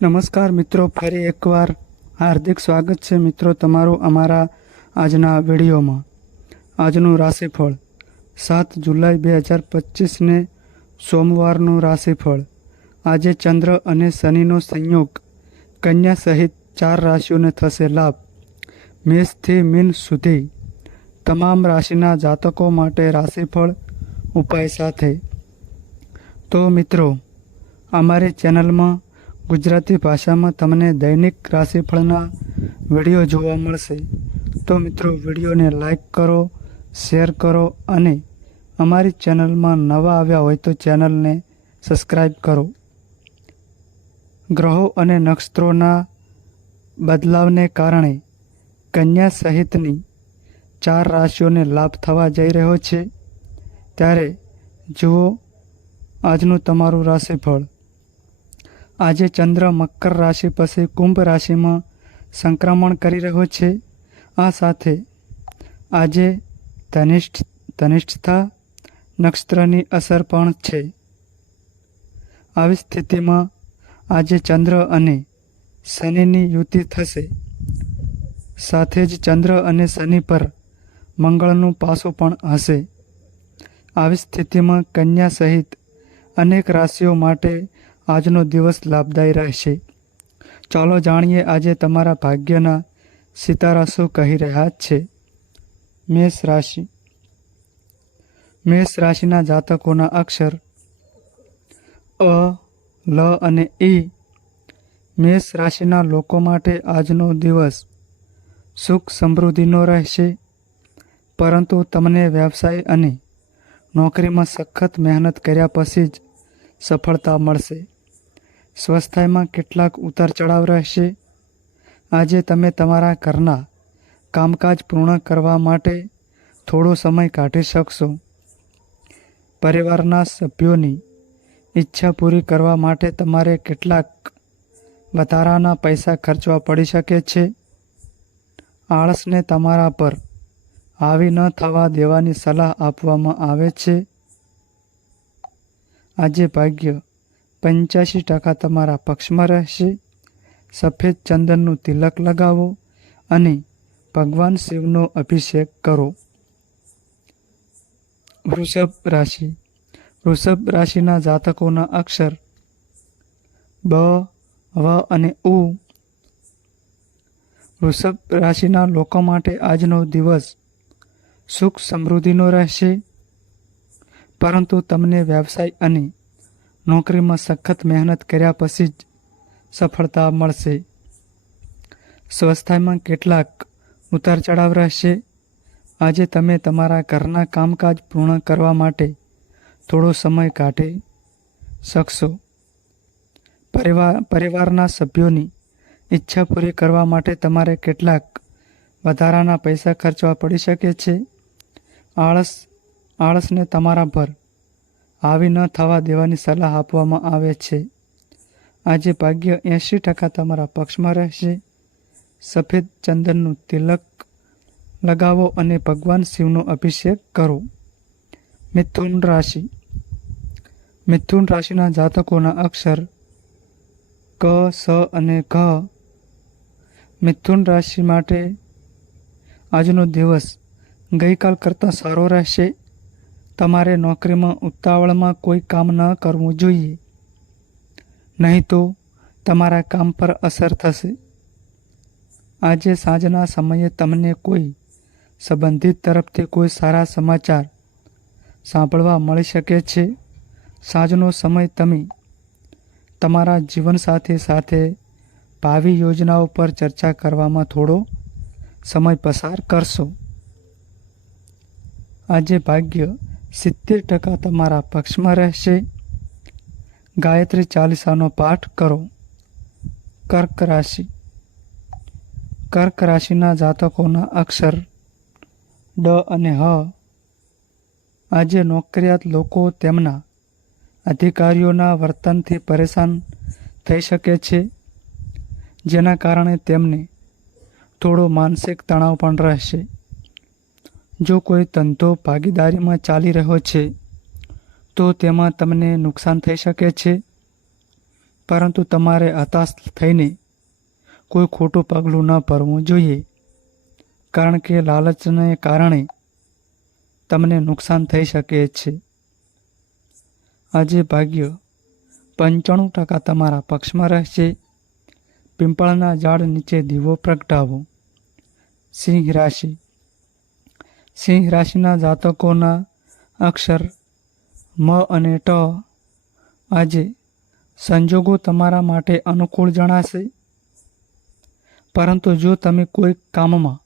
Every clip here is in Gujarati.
નમસ્કાર મિત્રો, ફરી એકવાર હાર્દિક સ્વાગત છે મિત્રો તમારું અમારા આજના વિડીયોમાં. આજનું રાશિફળ 7 જુલાઈ 2025ને સોમવારનું રાશિફળ. આજે ચંદ્ર અને શનિનો સંયોગ કન્યા સહિત 4 રાશિઓને થશે લાભ. મેષથી મીન સુધી તમામ રાશિના જાતકો માટે રાશિફળ ઉપાય સાથે. તો મિત્રો, અમારી ચેનલમાં ગુજરાતી ભાષામાં તમને દૈનિક રાશિફળના વિડીયો જોવા મળશે. તો મિત્રો, વિડીયોને લાઈક કરો, શેર કરો અને અમારી ચેનલમાં નવા આવ્યા હોય તો ચેનલને સબસ્ક્રાઈબ કરો. ગ્રહો અને નક્ષત્રોના બદલાવને કારણે કન્યા સહિતની 4 રાશિઓને લાભ થવા જઈ રહ્યો છે. ત્યારે જુઓ આજનું તમારું રાશિફળ. આજે ચંદ્ર મકર રાશિ પછી કુંભ રાશિમાં સંક્રમણ કરી રહ્યો છે. આ સાથે આજે ધનિષ્ઠતા નક્ષત્રની અસર પણ છે. આવી સ્થિતિમાં આજે ચંદ્ર અને શનિની યુતિ થશે. સાથે જ ચંદ્ર અને શનિ પર મંગળનું પાસું પણ હશે. આવી સ્થિતિમાં કન્યા સહિત અનેક રાશિઓ માટે આજનો દિવસ લાભદાયી રહેશે. ચાલો જાણીએ આજે તમારા ભાગ્યના સિતારા શું કહી રહ્યા છે. મેષ રાશિ. મેષ રાશિના જાતકોના અક્ષર અ, લ અને ઈ. મેષ રાશિના લોકો માટે આજનો દિવસ સુખ સમૃદ્ધિનો રહેશે, પરંતુ તમને વ્યવસાય અને નોકરીમાં સખત મહેનત કર્યા પછી જ સફળતા મળશે. સ્વાસ્થ્યમાં કેટલાક ઉતાર ચઢાવ રહેશે. આજે તમે તમારા ઘરના કામકાજ પૂર્ણ કરવા માટે થોડો સમય કાઢી શકશો. પરિવારના સભ્યોની ઈચ્છા પૂરી કરવા માટે તમારે કેટલાક વધારાના પૈસા ખર્ચવા પડી શકે છે. આળસને તમારા પર હાવી ન થવા દેવાની સલાહ આપવામાં આવે છે. આજે ભાગ્ય 85% તમારા પક્ષમાં રહેશે. સફેદ ચંદનનું તિલક લગાવો અને ભગવાન શિવનો અભિષેક કરો. વૃષભ રાશિ. વૃષભ રાશિના જાતકોના અક્ષર બ, વ અને ઉ. વૃષભ રાશિના લોકો માટે આજનો દિવસ સુખ સમૃદ્ધિનો રહેશે, પરંતુ તમને વ્યવસાય અને નોકરીમાં સખત મહેનત કર્યા પછી જ સફળતા મળશે. સ્વાસ્થ્યમાં કેટલાક ઉતાર ચઢાવ રહેશે. આજે તમે તમારા ઘરના કામકાજ પૂર્ણ કરવા માટે થોડો સમય કાઢી શકશો. પરિવારના સભ્યોની ઈચ્છા પૂરી કરવા માટે તમારે કેટલાક વધારાના પૈસા ખર્ચવા પડી શકે છે. આળસને તમારા પર હાવી ન થવા દેવાની સલાહ આપવામાં આવે છે. આજે ભાગ્ય 80% તમારા પક્ષમાં રહેશે. સફેદ ચંદનનું તિલક લગાવો અને ભગવાન શિવનો અભિષેક કરો. મિથુન રાશિ. મિથુન રાશિના જાતકોના અક્ષર ક, સ અને ઘ. મિથુન રાશિ માટે આજનો દિવસ ગઈકાલ કરતાં સારો રહેશે. તમારે નોકરીમાં ઉતાવળમાં કોઈ કામ ન કરવું જોઈએ, નહીં તો તમારા કામ પર અસર થશે. આજે સાંજના સમયે તમને કોઈ સંબંધિત તરફથી કોઈ સારા સમાચાર સાંભળવા મળી શકે છે. સાંજનો સમય તમે તમારા જીવનસાથી સાથે ભાવિ યોજનાઓ પર ચર્ચા કરવામાં થોડો સમય પસાર કરશો. આજે ભાગ્ય 70% તમારા પક્ષમાં રહેશે. ગાયત્રી ચાલીસાનો પાઠ કરો. કર્ક રાશિ. કર્ક રાશિના જાતકોના અક્ષર ડ અને હ. આજે નોકરિયાત લોકો તેમના અધિકારીઓના વર્તનથી પરેશાન થઈ શકે છે, જેના કારણે તેમને થોડો માનસિક તણાવ પણ રહેશે. જો કોઈ ધંધો ભાગીદારીમાં ચાલી રહ્યો છે તો તેમાં તમને નુકસાન થઈ શકે છે. પરંતુ તમારે હતાશ થઈને કોઈ ખોટું પગલું ન ભરવું જોઈએ, કારણ કે લાલચને કારણે તમને નુકસાન થઈ શકે છે. આજે ભાગ્ય 95% તમારા પક્ષમાં રહેશે. પીપળના ઝાડ નીચે દીવો પ્રગટાવો. સિંહ રાશિ. સિંહ રાશિના જાતકોના અક્ષર મ અને ટ. આજે સંજોગો તમારા માટે અનુકૂળ જણાશે, પરંતુ જો તમે કોઈ કામમાં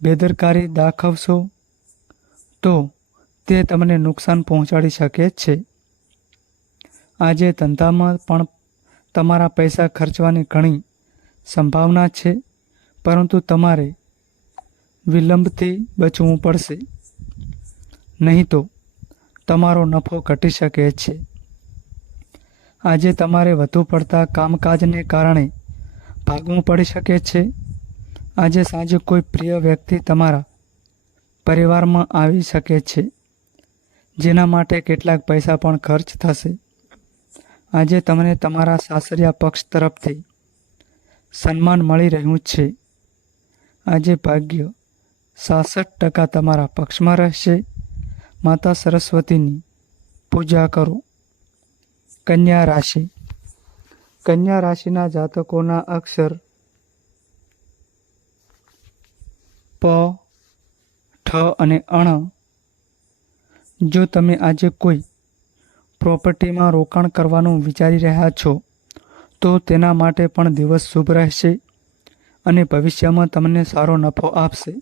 બેદરકારી દાખવશો તો તે તમને નુકસાન પહોંચાડી શકે છે. આજે ધંધામાં પણ તમારા પૈસા ખર્ચવાની ઘણી સંભાવના છે, પરંતુ તમારે વિલંબથી બચવું પડશે, નહીં તો તમારો નફો ઘટી શકે છે. આજે તમારે વધુ પડતા કામકાજને કારણે ભાગવું પડી શકે છે. આજે સાંજે કોઈ પ્રિય વ્યક્તિ તમારા પરિવારમાં આવી શકે છે, જેના માટે કેટલાક પૈસા પણ ખર્ચ થશે. આજે તમને તમારા સાસરિયા પક્ષ તરફથી સન્માન મળી રહ્યું છે. આજે ભાગ્ય 66% તમારા પક્ષમાં રહેશે. માતા સરસ્વતીની પૂજા કરો. કન્યા રાશિ. કન્યા રાશિના જાતકોના અક્ષર પ, ઠ અને અણ. જો તમે આજે કોઈ પ્રોપર્ટીમાં રોકાણ કરવાનું વિચારી રહ્યા છો તો તેના માટે પણ દિવસ શુભ રહેશે અને ભવિષ્યમાં તમને સારો નફો આપશે.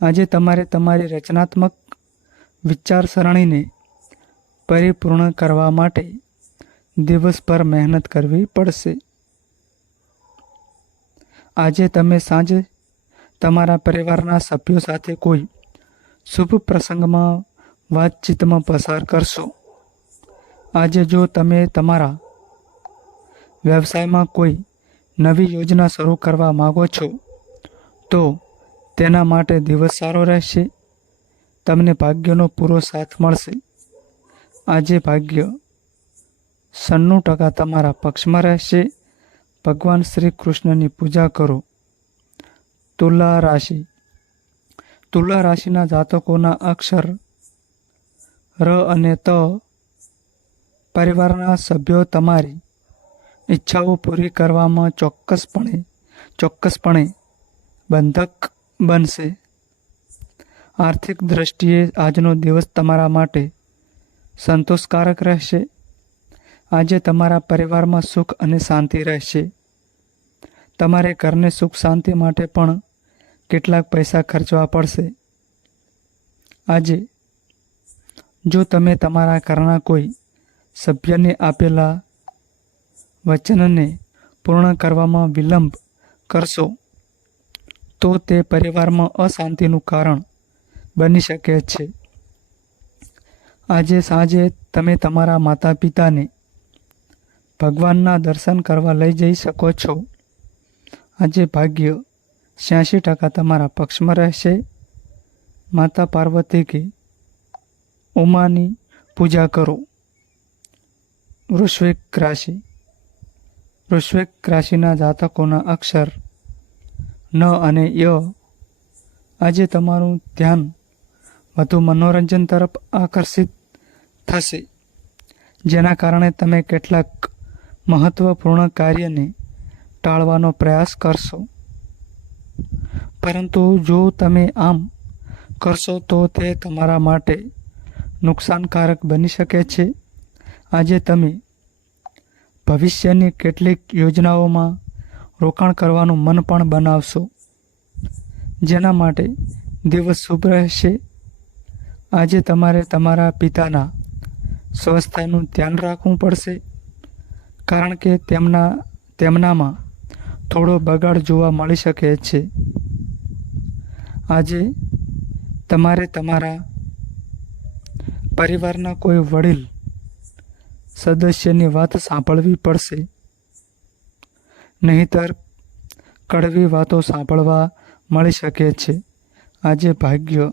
આજે તમારે તમારી રચનાત્મક વિચારસરણીને પરિપૂર્ણ કરવા માટે દિવસભર મહેનત કરવી પડશે. આજે તમે સાંજે તમારા પરિવારના સભ્યો સાથે કોઈ શુભ પ્રસંગમાં વાતચીતમાં પસાર કરશો. આજે જો તમે તમારા વ્યવસાયમાં કોઈ નવી યોજના શરૂ કરવા માંગો છો તો તેના માટે દિવસ સારો રહેશે. તમને ભાગ્યનો પૂરો સાથ મળશે. આજે ભાગ્ય 96% તમારા પક્ષમાં રહેશે. ભગવાન શ્રી કૃષ્ણની પૂજા કરો. તુલા રાશિ. તુલા રાશિના જાતકોના અક્ષર ર અને ત. પરિવારના સભ્યો તમારી ઈચ્છાઓ પૂરી કરવામાં ચોક્કસપણે બંધક બનશે. આર્થિક દ્રષ્ટિએ આજનો દિવસ તમારા માટે સંતોષકારક રહેશે. આજે તમારા પરિવારમાં સુખ અને શાંતિ રહેશે. તમારે ઘરને સુખ શાંતિ માટે પણ કેટલાક પૈસા ખર્ચવા પડશે. આજે જો તમે તમારા ઘરના કોઈ સભ્યને આપેલા વચનને પૂર્ણ કરવામાં વિલંબ કરશો તો તે પરિવારમાં અશાંતિનું કારણ બની શકે છે. આજે સાંજે તમે તમારા માતા પિતાને ભગવાનના દર્શન કરવા લઈ જઈ શકો છો. આજે ભાગ્ય 86% તમારા પક્ષમાં રહેશે. માતા પાર્વતી કે ઉમાની પૂજા કરો. વૃશ્ચિક રાશિ. વૃશ્ચિક રાશિના જાતકોના અક્ષર ન અને ય. આજે તમારું ધ્યાન વધુ મનોરંજન તરફ આકર્ષિત થશે, જેના કારણે તમે કેટલાક મહત્વપૂર્ણ કાર્યને ટાળવાનો પ્રયાસ કરશો. પરંતુ જો તમે આમ કરશો તો તે તમારા માટે નુકસાનકારક બની શકે છે. આજે તમે ભવિષ્યની કેટલીક યોજનાઓમાં રોકાણ કરવાનું મન પણ બનાવશો, જેના માટે દિવસ શુભ રહેશે. આજે તમારે તમારા પિતાના સ્વાસ્થ્યનું ધ્યાન રાખવું પડશે, કારણ કે તેમનામાં થોડો બગાડ જોવા મળી શકે છે. આજે તમારે તમારા પરિવારના કોઈ વડીલ સદસ્યની વાત સાંભળવી પડશે, નહીંતર કડવી વાતો સાંભળવા મળી શકે છે. આજે ભાગ્ય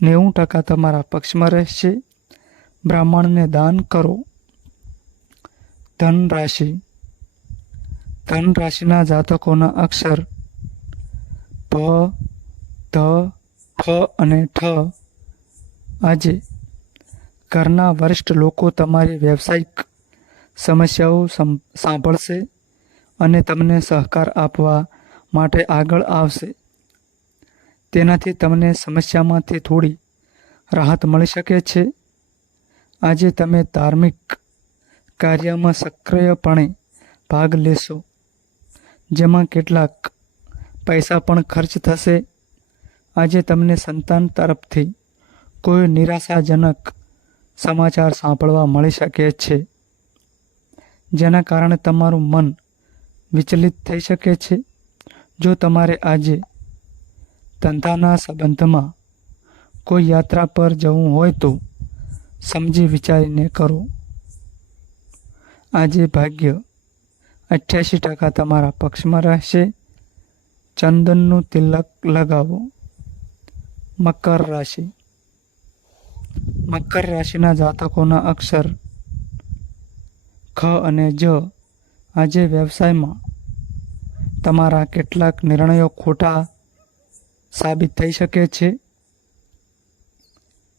90% તમારા પક્ષમાં રહેશે. બ્રાહ્મણને દાન કરો. ધન રાશિ. ધન રાશિના જાતકોના અક્ષર પ, ધ, ફ અને ઠ. આજે ઘરના વરિષ્ઠ લોકો તમારી વ્યવસાયિક સમસ્યાઓ સાંભળશે અને તમને સહકાર આપવા માટે આગળ આવશે. તેનાથી તમને સમસ્યામાંથી થોડી રાહત મળી શકે છે. આજે તમે ધાર્મિક કાર્યમાં સક્રિયપણે ભાગ લેશો, જેમાં કેટલાક પૈસા પણ ખર્ચ થશે. આજે તમને સંતાન તરફથી કોઈ નિરાશાજનક સમાચાર સાંભળવા મળી શકે છે, જેના કારણે તમારું મન વિચલિત થઈ શકે છે. જો તમારે આજે ધંધાના સંબંધમાં કોઈ યાત્રા પર જવું હોય તો સમજી વિચારીને કરો. આજે ભાગ્ય 88% તમારા પક્ષમાં રહેશે. ચંદનનું તિલક લગાવો. મકર રાશિ. મકર રાશિના જાતકોના અક્ષર ખ અને જ. આજે વ્યવસાયમાં તમારા કેટલાક નિર્ણયો ખોટા સાબિત થઈ શકે છે.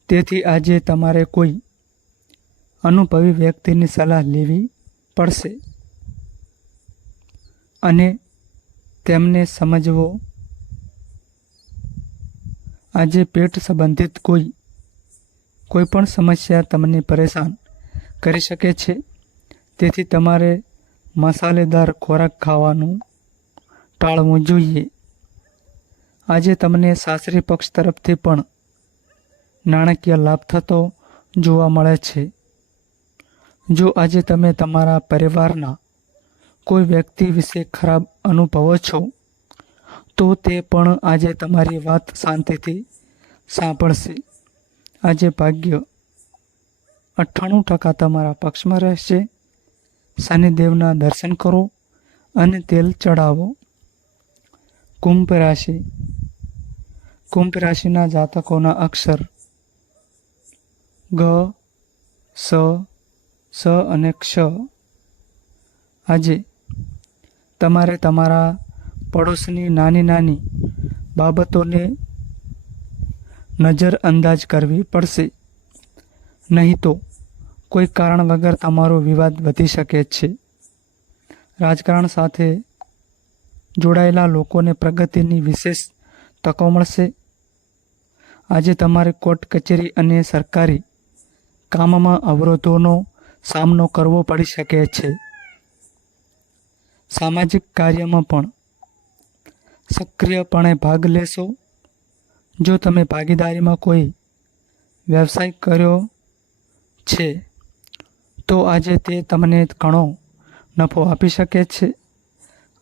તેથી આજે તમારે કોઈ અનુભવી વ્યક્તિની સલાહ લેવી પડશે અને તેમને સમજવો. આજે પેટ સંબંધિત કોઈ પણ સમસ્યા તમને પરેશાન કરી શકે છે. તેથી તમારે મસાલેદાર ખોરાક ખાવાનું ટાળવું જોઈએ. આજે તમને સાસરી પક્ષ તરફથી પણ નાણાકીય લાભ થતો જોવા મળે છે. જો આજે તમે તમારા પરિવારના કોઈ વ્યક્તિ વિશે ખરાબ અનુભવો છો, તો તે પણ આજે તમારી વાત શાંતિથી સાંભળશે. આજે ભાગ્ય 98% તમારા પક્ષમાં રહેશે. શનિદેવના દર્શન કરો અને તેલ ચડાવો. કુંભ રાશિ. કુંભ રાશિના જાતકોના અક્ષર ગ, સ, સ અને ક્ષ. આજે તમારે તમારા પડોશની નાની નાની બાબતોને નજરઅંદાજ કરવી પડશે, નહીં તો કોઈ કારણ વગર તમારો વિવાદ વધી શકે છે. રાજકારણ સાથે જોડાયેલા લોકોને પ્રગતિની વિશેષ તકો મળશે. આજે તમારે કોર્ટ કચેરી અને સરકારી કામમાં અવરોધોનો સામનો કરવો પડી શકે છે. સામાજિક કાર્યમાં પણ સક્રિયપણે ભાગ લેશો. જો તમે ભાગીદારીમાં કોઈ વ્યવસાય કર્યો છે, તો આજે તે તમને ઘણો નફો આપી શકે છે.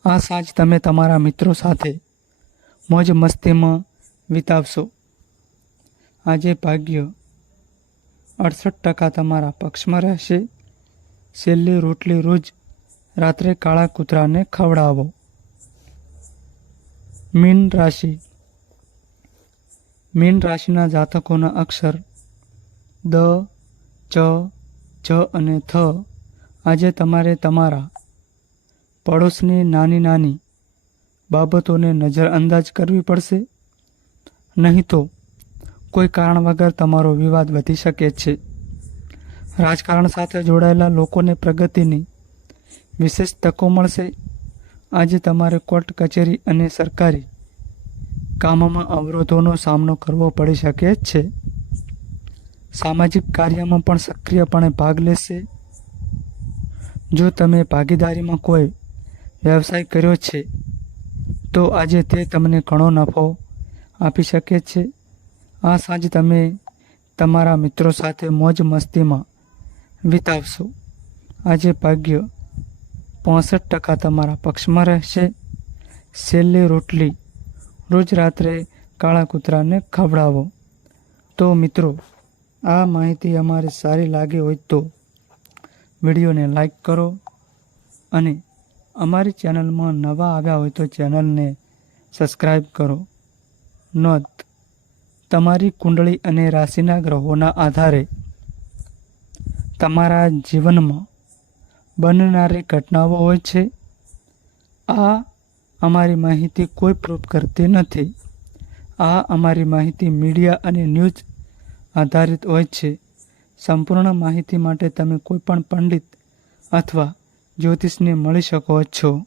આ સાંજ તમે તમારા મિત્રો સાથે મોજ મસ્તીમાં વિતાવશો. આજે ભાગ્ય 68% તમારા પક્ષમાં રહેશે. છેલ્લી રોટલી રોજ રાત્રે કાળા કૂતરાને ખવડાવો. મીન રાશિ. મીન રાશિના જાતકોના અક્ષર દ, ચ, જ અને થ. આજે તમારે તમારા પડોશની નાની નાની બાબતોને નજરઅંદાજ કરવી પડશે, નહીં તો કોઈ કારણ વગર તમારો વિવાદ વધી શકે છે. રાજકારણ સાથે જોડાયેલા લોકોને પ્રગતિની વિશેષ તકો મળશે. આજે તમારે કોર્ટ કચેરી અને સરકારી કામમાં અવરોધોનો સામનો કરવો પડી શકે છે. સામાજિક કાર્યમાં પણ સક્રિયપણે ભાગ લેશે. જો તમે ભાગીદારીમાં કોઈ વ્યવસાય કર્યો છે, તો આજે તે તમને ઘણો નફો આપી શકે છે. આ સાંજ તમે તમારા મિત્રો સાથે મોજ મસ્તીમાં વિતાવશો. આજે ભાગ્ય 65% તમારા પક્ષમાં રહેશે. છેલ્લી રોટલી રોજ રાત્રે કાળા કૂતરાને ખવડાવો. તો મિત્રો, આ માહિતી અમારી સારી લાગી હોય તો વિડીયોને લાઈક કરો અને અમારી ચેનલમાં નવા આવ્યા હોય તો ચેનલને સબસ્ક્રાઈબ કરો. નોંધ: તમારી કુંડળી અને રાશિના ગ્રહોના આધારે તમારા જીવનમાં બનનારી ઘટનાઓ હોય છે. આ અમારી માહિતી કોઈ પ્રૂફ કરતી નથી. આ અમારી માહિતી મીડિયા અને ન્યૂઝ આધારિત હોય છે. સંપૂર્ણ માહિતી માટે તમે કોઈપણ પંડિત અથવા જ્યોતિષને મળી શકો છો.